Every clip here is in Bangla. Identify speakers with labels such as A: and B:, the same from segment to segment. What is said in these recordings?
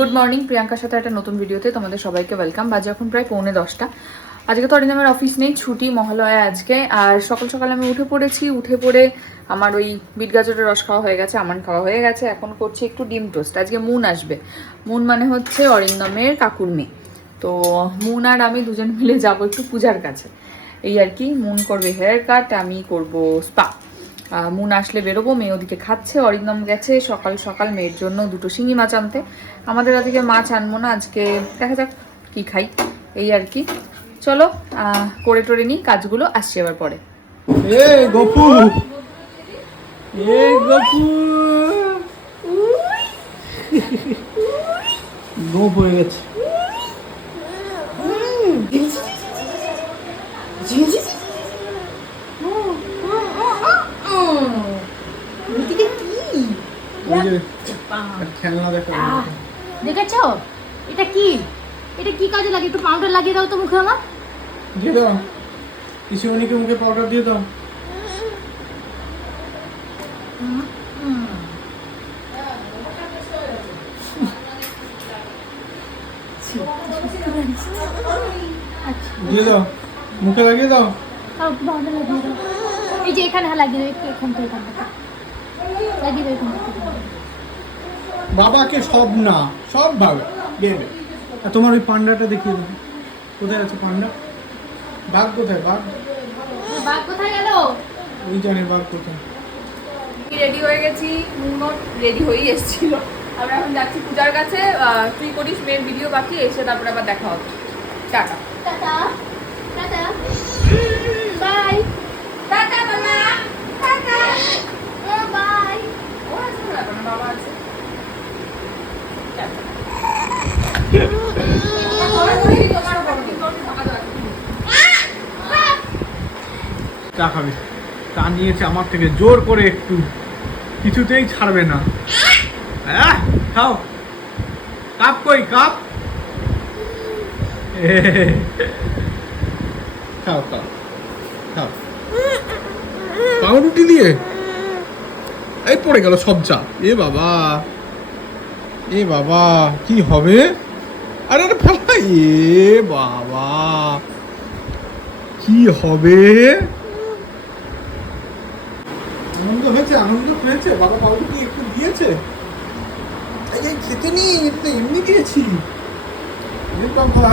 A: গুড মর্নিং প্রিয়াঙ্কার সাথে একটা নতুন ভিডিওতে তোমাদের সবাইকে ওয়েলকাম বাজে এখন প্রায় পৌনে দশটা। আজকে তো অরিন্দমের অফিস নেই, ছুটি মহালয়া আজকে। আর সকাল সকাল আমি উঠে পড়েছি, উঠে পড়ে আমার ওই বিট গাজরের রস খাওয়া হয়ে গেছে, আমান খাওয়া হয়ে গেছে। এখন করছি একটু ডিম টোস্ট। আজকে মুন আসবে। মুন মানে হচ্ছে অরিন্দমের কাকুর মেয়ে তো মুন আর আমি দুজন মিলে যাব একটু পূজার কাছে। এই আর কি, মুন করবে হেয়ার কাট আমি করব স্পা মুন আসলে বেরোবো মেয়ে ওদিকে খাচ্ছে অরিন্দম গেছে সকাল সকাল মেয়ের জন্য দুটো শিঙি মাছ আনতে আমাদের আজকে মাছ আনব না আজকে দেখা যাক কি খাই এই আর কি চলো করে টোরে নিই কাজগুলো আসছি আবার পরে
B: এ গপু এ গপু গোপ হয়ে গেছে ওই যে খেলনা দেখা
C: দেখেছ? এটা কি? এটা কি কাজে লাগে? একটু পাউডার লাগিয়ে দাও তো মুখে আমার।
B: দিয়ে দাও। পিসিমণিকে মুখে পাউডার দিয়ে দাও? দিয়ে দাও। মুখে লাগিয়ে দাও।
C: লাগিয়ে দাও। এই যে এখানে হ্যাঁ লাগিয়ে দাও। একটু এখান থেকে এখান থেকে। লাগিয়ে দাও এখান থেকে।
B: বাবাকে সব না সব ভাবে গেবে আর তোমার ওই পান্ডাটা দেখিয়ে দেবো। কোথায় আছে পান্ডা? বাঘ কোথায় বাঘ?
C: বাঘ কোথায় গেল?
B: ওই জানে বাঘ কোথায়।
A: রেডি হয়ে গেছি মুনও রেডি হয়েই এসেছিল। আমরা এখন যাচ্ছি পূজার কাছে। তুই করিস মেয়ের ভিডিও বাকি এসে তারপরে আবার দেখা হবে। টাটা।
C: টাটা বাই
A: টাটা মামা
C: টাটা বাই
A: ও আছে কোনো ব্যাপার না, বাবা আছে টাটা। তোমার করে দিই, তোমারও করো, তোমার ফাঁকা দেওয়া আছে।
B: চা খাবে। চা নিয়েছে আমার থেকে, জোর করে একটু। কিছুতেই ছাড়বে না। হ্যাঁ খাও। কাপ কই, কাপ? খাও খাও খাও। পাউরুটি দিয়ে? এই পড়ে গেল সব চা। এ বাবা এ বাবা, কি হবে? আরে আরে, ফেলা, এ বাবা। কি হবে? আনন্দ হয়েছে বাবা পাউরুটি একটু দিয়েছে। এই খেতে নি এটা এমনি দিয়েছি এ বাবা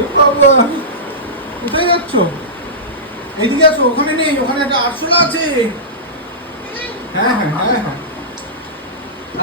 B: এ বাবা কোথায় যাচ্ছ? এইদিকে আছো ওখানে নেই ওখানে একটা আরশোলা আছে। হ্যাঁ হ্যাঁ হ্যাঁ হ্যাঁ।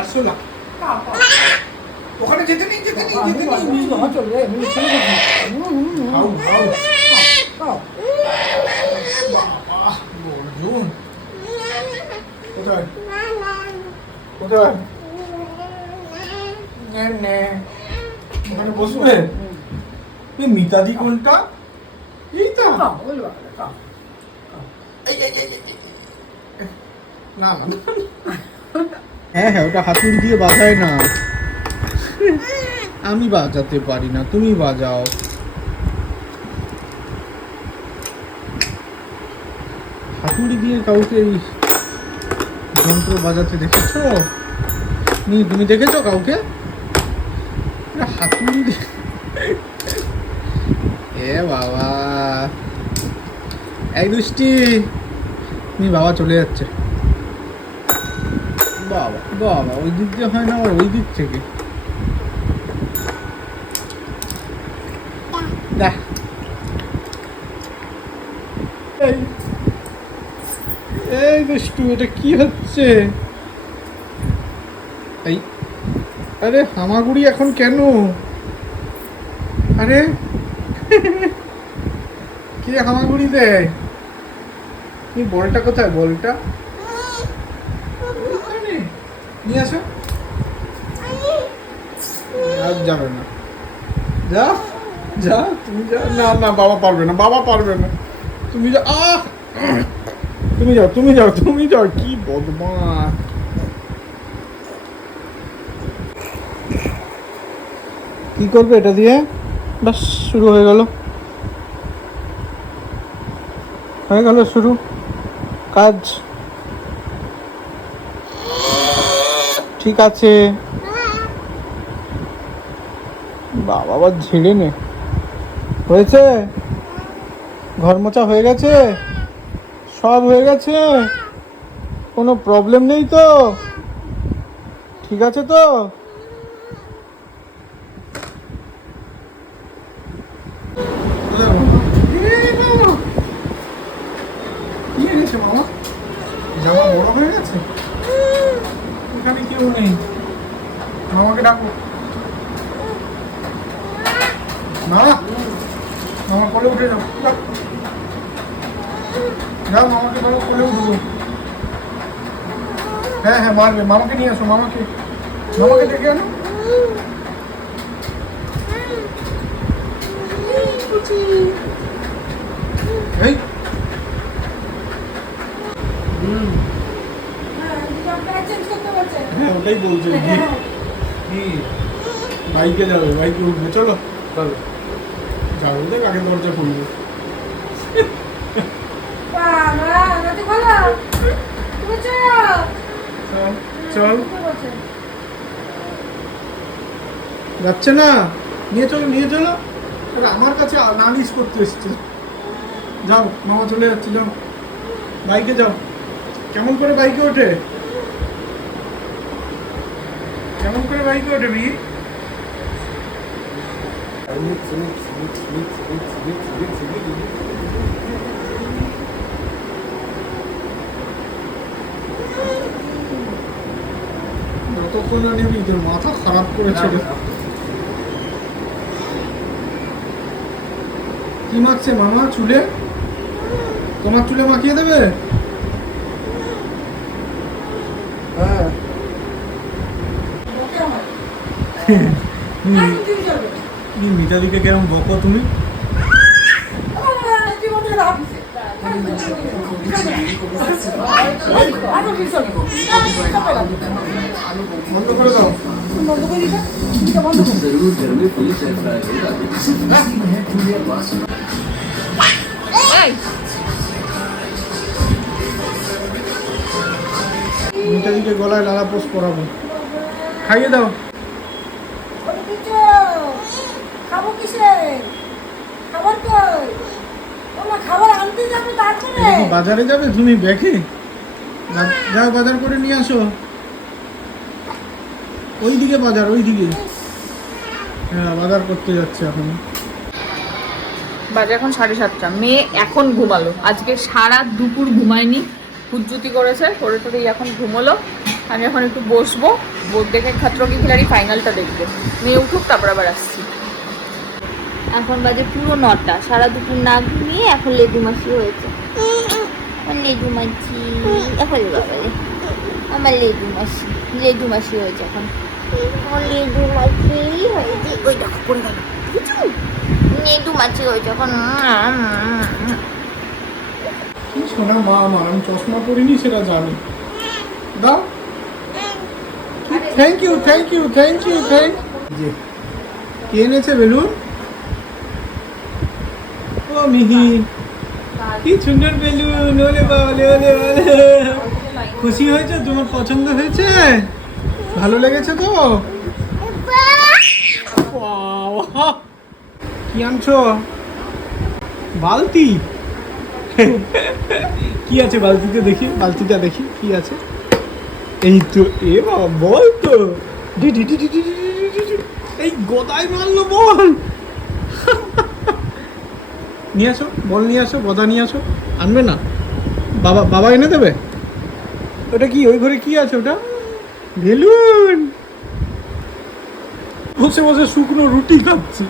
B: আরশোলা। ওখানে যেতে নেই যেতে নেই যেতে নেই। খাও খাও। বাবা। কোথায়? কোথায়? নে, নে। ওখানে বসবে? মিতাদি কোনটা? এইটা। না না। হ্যাঁ হ্যাঁ ওটা হাতুড়ি দিয়ে বাজায় না। আমি বাজাতে পারি না তুমি বাজাও। হাতুড়ি দিয়ে কাউকে যন্ত্র বাজাতে দেখেছ? তুমি দেখেছ কাউকে? হাতুড়ি এ বাবা। এই দুষ্টি, তুমি বাবা চলে যাচ্ছে। বাবা বাবা, ওই দিক দিয়ে হয় না আবার ওই দিক থেকে? দেখ। এই দুষ্টু এটা কি হচ্ছে? এই, আরে হামাগুড়ি এখন কেন? আরে, কে হামাগুড়ি দেয়? এই বলটা কোথায়? বলটা। নিয়ে আসো। আর যাবে না। যা যা, তুমি যা। না না, বাবা পারবে না, বাবা পারবে না। তুমি যা, আহ! তুমি যাও তুমি যাও তুমি যাও কি বদমাস কি করবে এটা দিয়ে? বাস শুরু হয়ে গেল। হয়ে গেল শুরু। কাজ। ঠিক আছে। বাবা আবার ঝেড়ে নে। হয়েছে? ঘর মোছা হয়ে গেছে? সব হয়ে গেছে? কোনো প্রবলেম নেই তো? ঠিক আছে তো? জামা হয়ে গেছে? এখানে কেউ নেই। ডাকো। না? মামা কোলে উঠে যাও। যাও। যাও মামাকে বলো কোলে উঠবো হ্যাঁ হ্যাঁ মারবে। মামাকে নিয়ে আসো মামাকে। মামাকে ডেকে আনো। এই। হ্যাঁ ওটাই বলছে বাইকে যাবে বাইকে উঠবে। চলো। চলো। যাব দেখ আগে দরজা খুলবে। চল। চল যাচ্ছে না? নিয়ে চলো নিয়ে চলো। আমার কাছে নালিশ করতে এসছে। যাও মামা চলে যাচ্ছে যাও। বাইকে যাও। কেমন করে বাইকে ওঠে? কেমন করে বাইকে ওঠে বি যতক্ষণ না নিবি তোর মাথা খারাপ করেছে কি মাখছে মামা চুলে? তোমার চুলে মাখিয়ে দেবে? হ্যাঁ। মিতালিকে কেরম বকো তুমি? বন্ধ করে দাও
A: পুলিশ
B: মিতালিকে গলায় লালা পোস পরাবো। খাইয়ে দাও।
D: খাব কিসে খাবার কই?
B: বাজারে যাবে তুমি দেখে। যাও বাজার করে নিয়ে আসো। ওইদিকে বাজার ওইদিকে। হ্যাঁ বাজার করতে যাচ্ছে এখন।
A: বাজে এখন সাড়ে সাতটা। মেয়ে এখন ঘুমালো। আজকে সারা দুপুর ঘুমায়নি। হুজ্জুতি করেছে করে তোদের এখন ঘুমোলো। আমি এখন একটু বসবো। বোর্ড দেখে খাত্র কি খিলাড়ি ফাইনালটা দেখবে। মেয়ে উঠুক তারপর আবার আসছি।
E: এখন বাজে পুরো নটা। সারা দুপুর না ঘুমিয়ে এখন লেজু মাসি হয়েছে। লেজু মাছি এখন বাবারে আমার লেজু মাসি লেজু মাসি হয়েছে এখন। আমার লেজু মাছি হয়েছে। ওই দেখো পড়ে গেল। লেজু মাছি হয়েছে এখন।
B: কি শোনা মা আমার আমি চশমা পরিনি সেটা জানি। দাও। Thank you thank you thank you thank কে এনেছে বেলুন? মিহি কি সুন্দর বেলুন ওলে বাবলে ওলে বাবলে খুশি হয়েছে? তোমার পছন্দ হয়েছে? ভালো লেগেছে তো? কি আনছো? বালতি? কি আছে বালতিতে দেখি? বালতিটা দেখি, কি আছে? এই তো, এ বাবা, বল তো। এই গদায় মারলো, বল। নিয়ে আসো, বল নিয়ে আসো গদা নিয়ে আসো। আনবে না? বাবা বাবা এনে দেবে? ওটা কি, ওই ঘরে কি আছে ওটা? বেলুন বসে বসে শুকনো রুটি খাচ্ছি।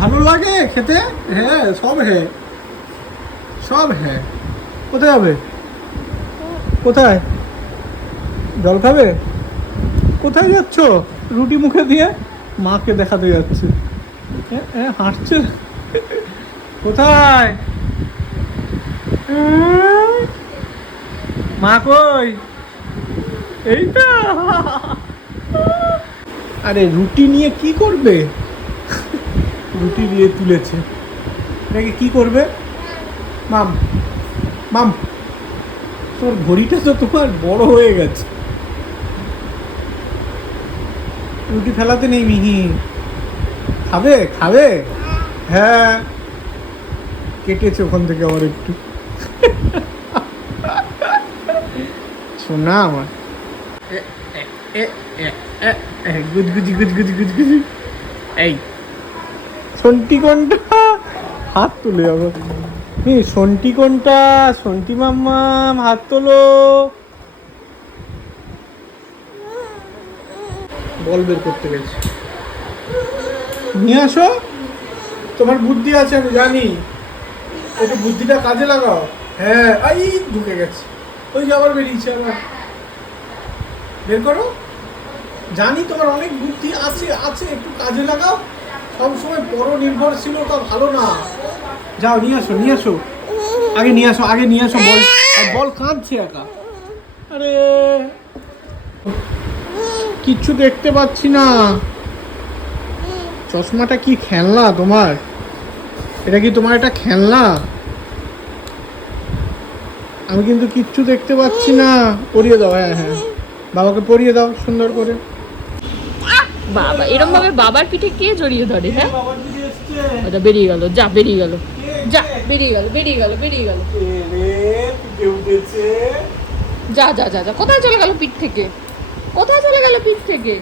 B: ভালো লাগে খেতে? হ্যাঁ সব হ্যাঁ। সব হ্যাঁ। কোথায় যাবে কোথায়? জল খাবে? কোথায় যাচ্ছ? রুটি মুখে দিয়ে মাকে দেখাতে যাচ্ছে। হাঁটছে। কোথায়? মা কই? এই তো আরে, রুটি নিয়ে কি করবে? রুটি দিয়ে তুলেছে। এটাকে কি করবে? মাম মাম, তোর ঘড়িটা তো তোমার বড় হয়ে গেছে। রুটি ফেলাতে নেই, মিহি। খাবে? খাবে? হ্যাঁ। কেটেছে ওখান থেকে আবার একটু। শোনা আমার। গুজগুজি গুজগুজি গুজগুজি এই। সন্টি কোনটা হাত তুলে আবার। এই সন্টি কোনটা সন্টি মাম্মা হাত তোলো। বল বের করতে গেছে। নিয়ে আসো। তোমার বুদ্ধি আছে, আমি জানি। একটু বুদ্ধিটা কাজে লাগাও। হ্যাঁ এই ঢুকে গেছে। ওই যে আবার বেরিয়েছে আবার। বের করো। জানি তোমার অনেক বুদ্ধি আছে আছে, একটু কাজে লাগাও। সবসময় পর নির্ভরশীলতা ভালো না। যাও, নিয়ে আসো নিয়ে আসো। আগে নিয়ে আসো, আগে নিয়ে আসো, বল। বল কাঁদছে একা। আরে, কিচ্ছু দেখতে পাচ্ছি না। চশমাটা কি খেলনা তোমার? এটা কি তোমার একটা খেলনা? আমি কিন্তু কিচ্ছু দেখতে পাচ্ছি না। পরিয়ে দাও হ্যাঁ হ্যাঁ। বাবাকে পরিয়ে দাও, সুন্দর করে।
A: বাবা এরম ভাবে বাবার পিঠে কে জড়িয়ে ধরে হ্যাঁ? ওটা বেরিয়ে গেল, যা, বেরিয়ে গেল। যা, বেরিয়ে গেল বেরিয়ে গেল বেরিয়ে গেল। যা যা যা যা। কোথায় চলে গেল পিঠ থেকে? কোথায় চলে গেল পিঠ থেকে?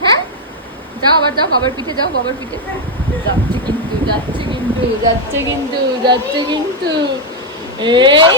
A: হ্যাঁ? যাও আবার যাও, বাবার পিঠে যাও, বাবার পিঠে। যাচ্ছে কিন্তু যাচ্ছে কিন্তু যাচ্ছে কিন্তু যাচ্ছে কিন্তু। এই